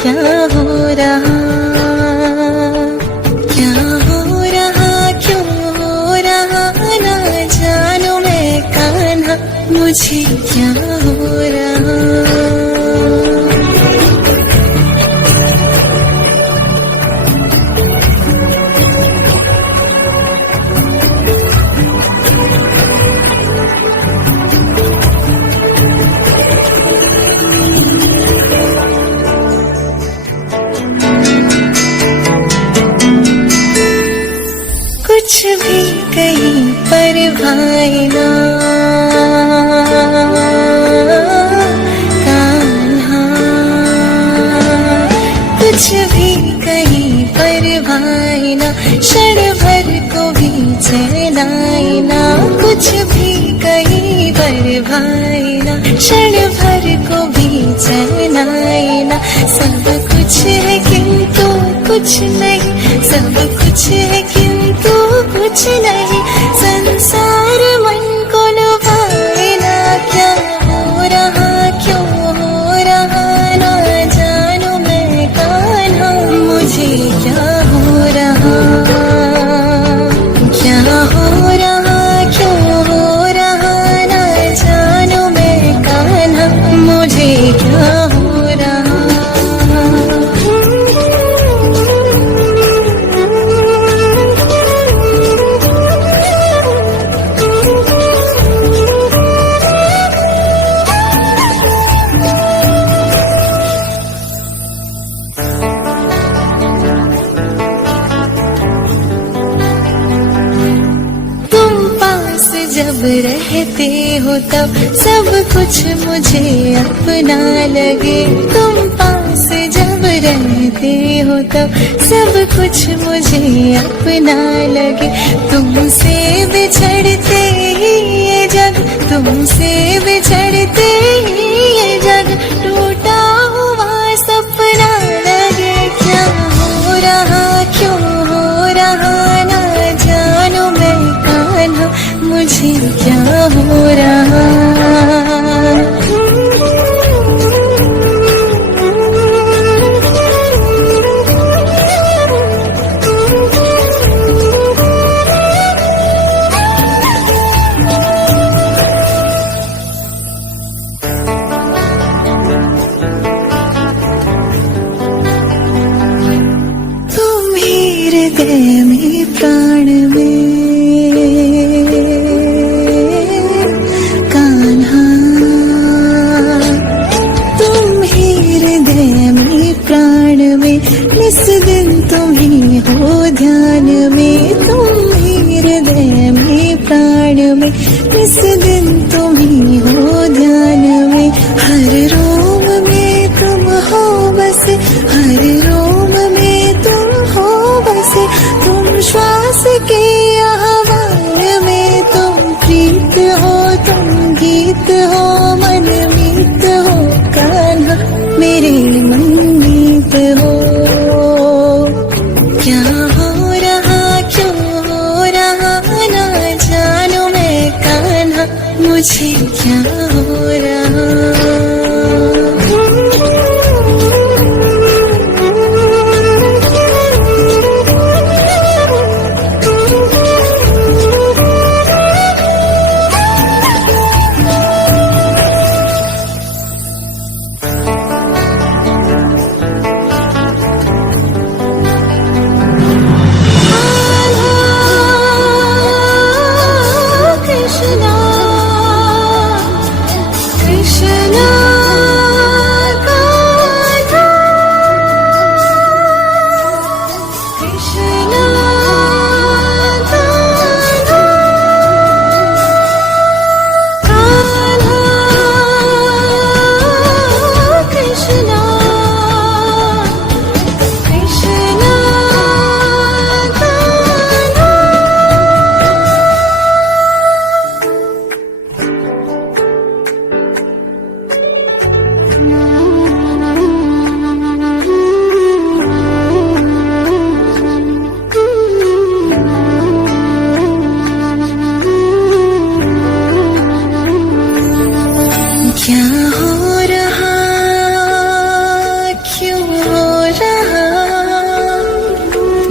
क्या हो रहा, क्या हो रहा, क्यों हो रहा ना जानू मैं कान्हा, मुझे क्या हो रहा। कुछ भी कहीं पर भाई ना कान्हा, कुछ भी कहीं पर भाई ना, क्षण भर को भी चैन आए ना, कुछ भी कहीं पर भाई ना, क्षण भर को भी चैन आए ना। सब कुछ है किंतु कुछ नहीं, सब कुछ है किंतु कुछ नहीं, संसार मन को लुभाए ना, क्या हो रहा, क्यों हो रहा ना जानू मैं कान्हा, मुझे क्या हो रहा, क्या हो रहा, क्यों हो रहा ना जानू मैं कान्हा, मुझे क्या हो रहा। जब रहते हो तब सब कुछ मुझे अपना लगे, तुम पास जब रहते हो तब सब कुछ मुझे अपना लगे, तुमसे बिछड़ते ही ये जग, तुमसे बिछड़ते ही ये जग टूटा हुआ सपना लगे, क्या हो रहा, क्यों हो रहा ना जानू मैं कान्हा, मुझे क्या हो रहा। तुम ही हृदय में प्राण में इस दिन तुम ही हो ध्यान में, तुम ही हृदय में प्राण में, इस दिन तुम ही हो ध्यान में, हर रोम में तुम हो बसे, हर रोम में तुम हो बसे, तुम श्वास के आह्वान में, तुम प्रीत हो, तुम गीत हो, मन मीत हो कान्हा, मेरे मन मीत हो। क्या हो रहा, क्यों हो रहा ना जानू मैं कान्हा, मुझे क्या हो रहा।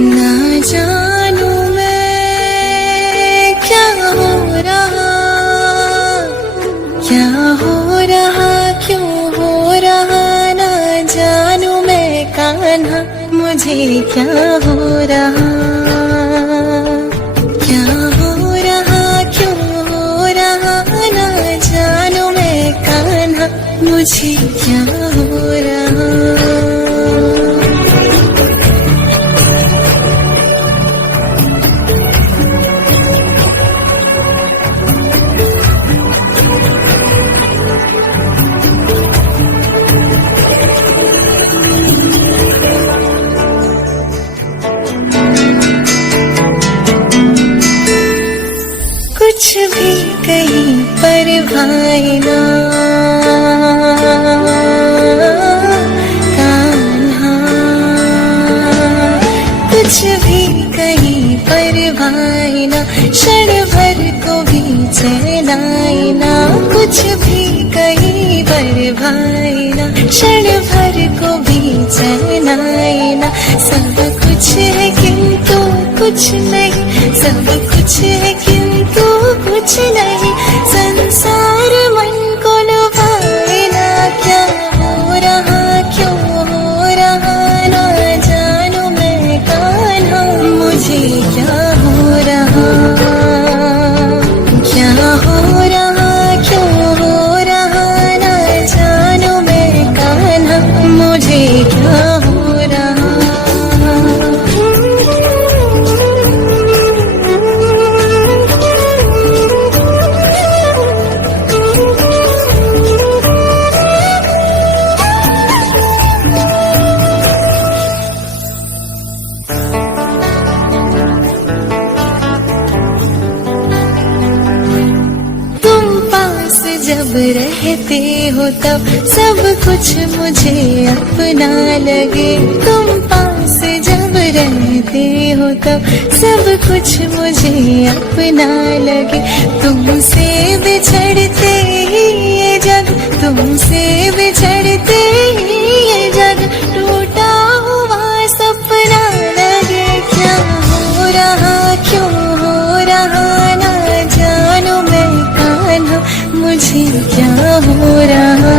ना जानू मैं क्या हो रहा, क्या हो रहा, क्यों हो रहा, ना जानू मैं कान्हा मुझे क्या हो रहा, क्या हो रहा, क्यों हो रहा, ना जानू मैं कान्हा मुझे क्या हो रहा। कुछ भी कहीं पर भाई ना कान्हा, कुछ भी कहीं पर भाई ना, क्षण भर को भी चैन आए ना, कुछ भी कहीं पर भाई ना, क्षण भर को भी चैन आए ना, सब कुछ है किंतु कुछ नहीं, सब कुछ है किंतु कुछ नहीं, संसार मन को लुभाए ना, क्या हो रहा, क्यों हो रहा, ना जानू मैं कान्हा मुझे क्या हो रहा, क्या हो रहा, क्यों हो रहा, ना जानू मैं कान्हा मुझे क्या हो रहा। जब रहते हो तब सब कुछ मुझे अपना लगे, तुम पास जब रहते हो तब सब कुछ मुझे अपना लगे, तुमसे बिछड़ते ही ये जग, तुमसे बिछड़ते ही ये जग टूटा हुआ सपना लगे, क्या हो रहा, क्यों हो रहा, ना जानू मैं कान्हा मुझे क्या हो रहा।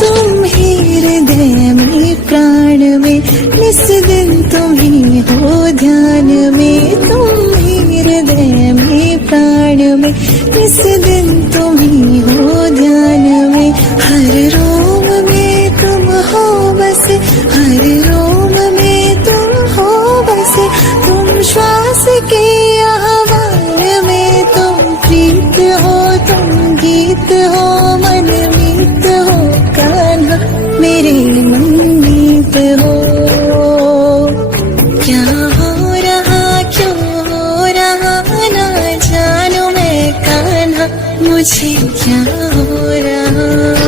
तुम ही हृदय में प्राण में इस दिन तुम ही हो ध्यान में, तुम ही हृदय में प्राण में, इस दिन तुम ही हो ध्यान में, हर रोम में तुम हो बसे, हर रोम में तुम हो बसे, तुम श्वास के आह्वान में, तुम प्रीत हो, तुम गीत हो, मन मीत हो कान्हा मेरे मनमीत हो, क्या हो रहा, क्यों हो रहा, ना जानू मैं कान्हा मुझे क्या हो रहा।